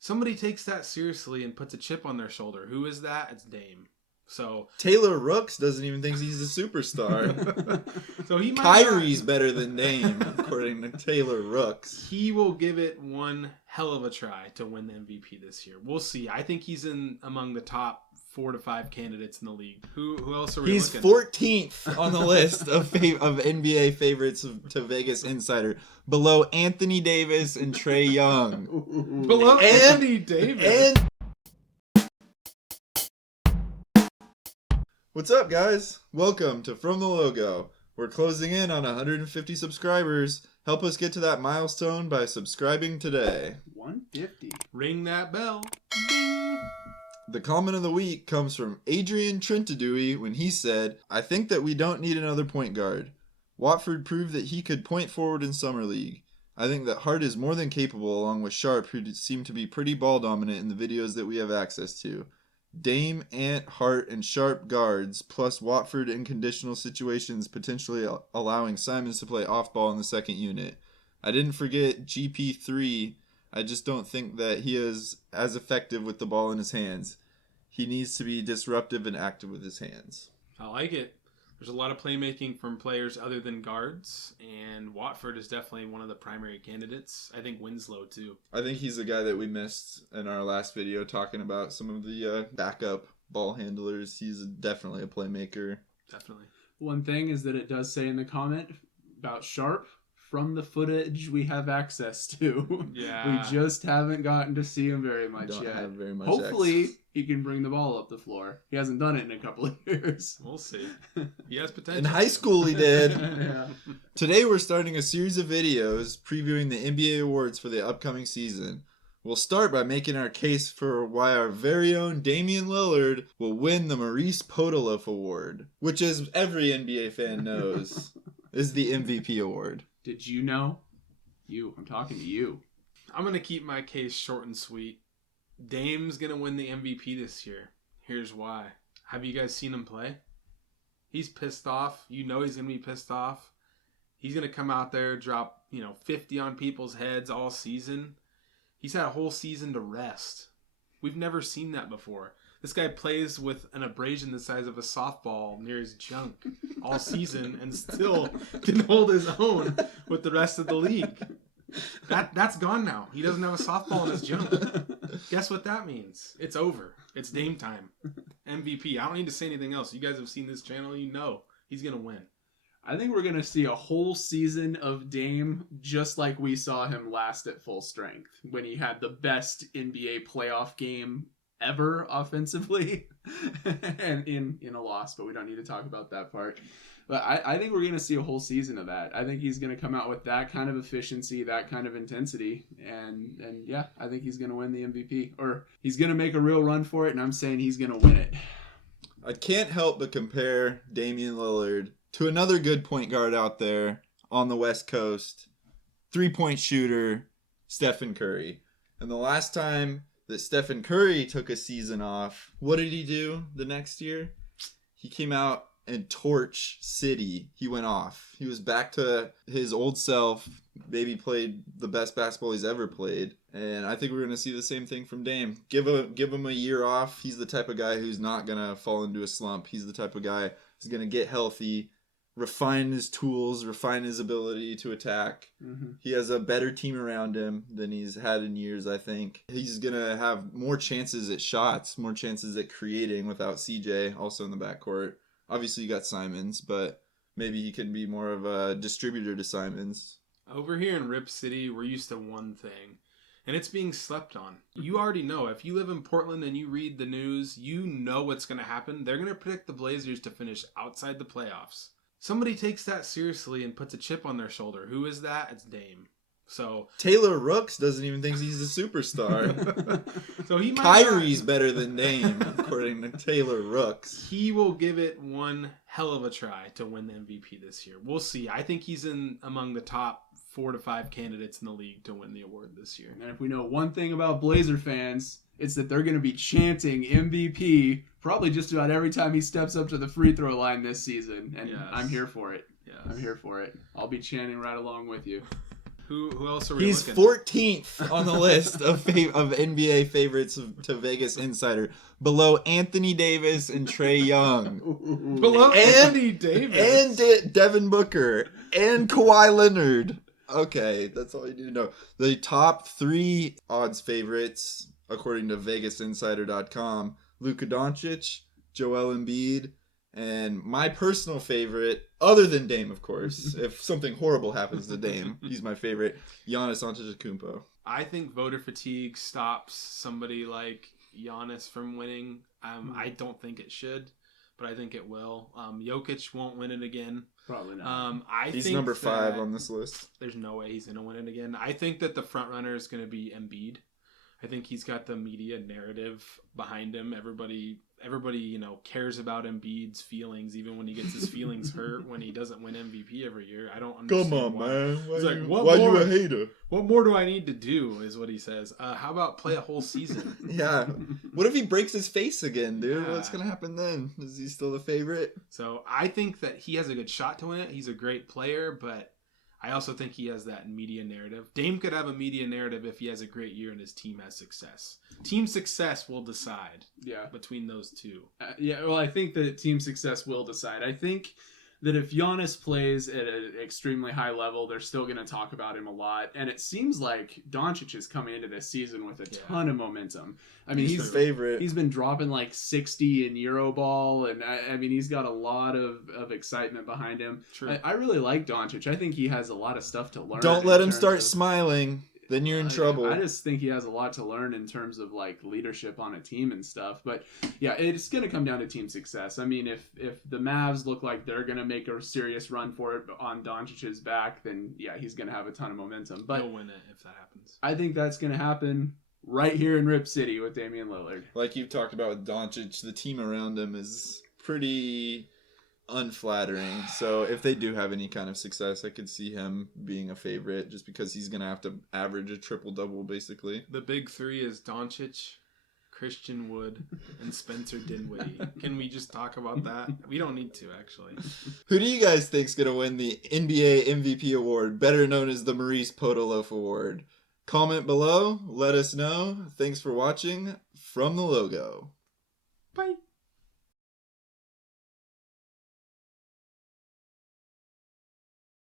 somebody takes that seriously and puts a chip on their shoulder. Who is that? It's Dame. So Taylor Rooks doesn't even think he's a superstar. So he might Kyrie's better than Dame, according to Taylor Rooks. He will give it one hell of a try to win the MVP this year. We'll see. I think he's in among the top 4 to 5 candidates in the league. Who else are we He's looking? 14th on the list of NBA favorites to Vegas Insider, below Anthony Davis and Trae Young. Below Anthony Davis. And what's up, guys? Welcome to From the Logo. We're closing in on 150 subscribers. Help us get to that milestone by subscribing today. 150. Ring that bell. Ding. The comment of the week comes from Adrian Trentadui when he said, "I think that we don't need another point guard. Watford proved that he could point forward in Summer League. I think that Hart is more than capable, along with Sharp, who seem to be pretty ball dominant in the videos that we have access to. Dame, Ant, Hart, and Sharp guards, plus Watford in conditional situations, potentially allowing Simons to play off-ball in the second unit. I didn't forget GP3. I just don't think that he is as effective with the ball in his hands. He needs to be disruptive and active with his hands." I like it. There's a lot of playmaking from players other than guards, and Watford is definitely one of the primary candidates. I think Winslow, too. I think he's the guy that we missed in our last video talking about some of the backup ball handlers. He's definitely a playmaker. Definitely. One thing is that it does say in the comment about Sharp, from the footage we have access to. Yeah. We just haven't gotten to see him very much Don't yet. have very much Hopefully, access. he can bring the ball up the floor. He hasn't done it in a couple of years. We'll see. He has potential. In high school he did. Yeah. Today we're starting a series of videos previewing the NBA awards for the upcoming season. We'll start by making our case for why our very own Damian Lillard will win the Maurice Podoloff Award, which, as every NBA fan knows, is the MVP award. Did you know? I'm talking to you. I'm going to keep my case short and sweet. Dame's going to win the MVP this year. Here's why. Have you guys seen him play? He's pissed off. You know he's going to be pissed off. He's going to come out there, drop, 50 on people's heads all season. He's had a whole season to rest. We've never seen that before. This guy plays with an abrasion the size of a softball near his junk all season and still can hold his own with the rest of the league. That's gone now. He doesn't have a softball in his junk. Guess what that means? It's over. It's Dame time. MVP. I don't need to say anything else. You guys have seen this channel. You know he's going to win. I think we're going to see a whole season of Dame just like we saw him last at full strength when he had the best NBA playoff game ever offensively and in a loss, but we don't need to talk about that part. But I think we're going to see a whole season of that. I think he's going to come out with that kind of efficiency, that kind of intensity, and yeah, I think he's going to win the MVP, or he's going to make a real run for it, and I'm saying he's going to win it. I can't help but compare Damian Lillard to another good point guard out there on the West Coast, 3-point shooter, Stephen Curry. And the last time that Stephen Curry took a season off, what did he do the next year? He came out and Torch City. He went off. He was back to his old self. Maybe played the best basketball he's ever played. And I think we're going to see the same thing from Dame. Give him a year off. He's the type of guy who's not going to fall into a slump. He's the type of guy who's going to get healthy, refine his tools, refine his ability to attack. Mm-hmm. He has a better team around him than he's had in years, I think. He's going to have more chances at shots, more chances at creating without CJ also in the backcourt. Obviously, you got Simons, but maybe he can be more of a distributor to Simons. Over here in Rip City, we're used to one thing, and it's being slept on. You already know. If you live in Portland and you read the news, you know what's going to happen. They're going to predict the Blazers to finish outside the playoffs. Somebody takes that seriously and puts a chip on their shoulder. Who is that? It's Dame. So Taylor Rooks doesn't even think he's a superstar. So Kyrie's better than Dame, according to Taylor Rooks. He will give it one hell of a try to win the MVP this year. We'll see. I think he's in among the top 4 to 5 candidates in the league to win the award this year. And if we know one thing about Blazer fans, it's that they're going to be chanting MVP probably just about every time he steps up to the free throw line this season. And yes. I'm here for it. Yes. I'm here for it. I'll be chanting right along with you. Who else are we He's looking 14th on the list of NBA favorites to Vegas Insider, below Anthony Davis and Trae Young, below And- Anthony Davis? and Devin Booker, and Kawhi Leonard. Okay, that's all you need to know. The top 3 odds favorites, according to VegasInsider.com, Luka Doncic, Joel Embiid, and my personal favorite, other than Dame, of course, if something horrible happens to Dame, he's my favorite, Giannis Antetokounmpo. I think voter fatigue stops somebody like Giannis from winning. I don't think it should, but I think it will. Jokic won't win it again. Probably not. He's think number 5 that on this list. There's no way he's going to win it again. I think that the front runner is going to be Embiid. I think he's got the media narrative behind him. Everybody, cares about Embiid's feelings, even when he gets his feelings hurt when he doesn't win MVP every year. I don't understand. Come on, why. man. He's Why you a hater? What more do I need to do? Is what he says. How about play a whole season? Yeah. What if he breaks his face again, dude? Yeah. What's gonna happen then? Is he still the favorite? So I think that he has a good shot to win it. He's a great player, but I also think he has that media narrative. Dame could have a media narrative if he has a great year and his team has success. Team success will decide between those two. Well, I think that team success will decide. I think that if Giannis plays at an extremely high level, they're still going to talk about him a lot. And it seems like Doncic is coming into this season with a ton of momentum. I mean, he's favorite. He's been dropping like 60 in Euroball, and I mean, he's got a lot of excitement behind him. True. I really like Doncic. I think he has a lot of stuff to learn. Don't let him start smiling. Then you're in trouble. I just think he has a lot to learn in terms of like leadership on a team and stuff. But yeah, it's going to come down to team success. I mean, if the Mavs look like they're going to make a serious run for it on Doncic's back, then yeah, he's going to have a ton of momentum. But he'll win it if that happens. I think that's going to happen right here in Rip City with Damian Lillard. Like you've talked about with Doncic, the team around him is pretty unflattering. So if they do have any kind of success, I could see him being a favorite just because he's going to have to average a triple-double basically. The big 3 is Doncic, Christian Wood, and Spencer Dinwiddie. Can we just talk about that? We don't need to, actually. Who do you guys think is going to win the NBA MVP award, better known as the Maurice Podoloff Award? Comment below. Let us know. Thanks for watching. From the logo. Bye.